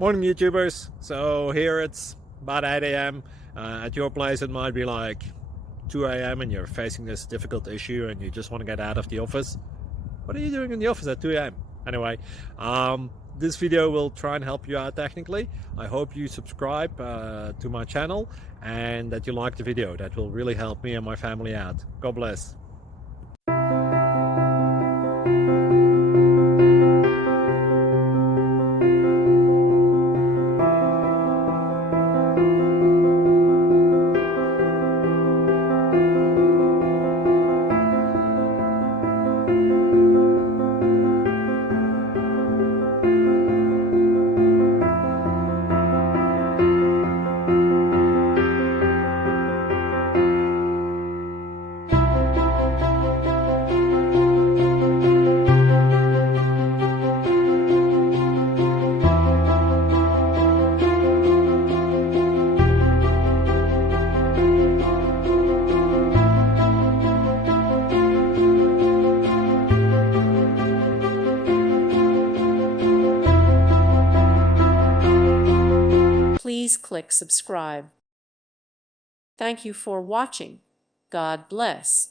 Morning YouTubers. So here it's about 8 a.m. At your place it might be like 2 a.m. and you're facing this difficult issue and you just want to get out of the office. What are you doing in the office at 2 a.m.? Anyway, this video will try and help you out technically. I hope you subscribe to my channel and that you like the video. That will really help me and my family out. God bless. Please click subscribe. Thank you for watching. God bless.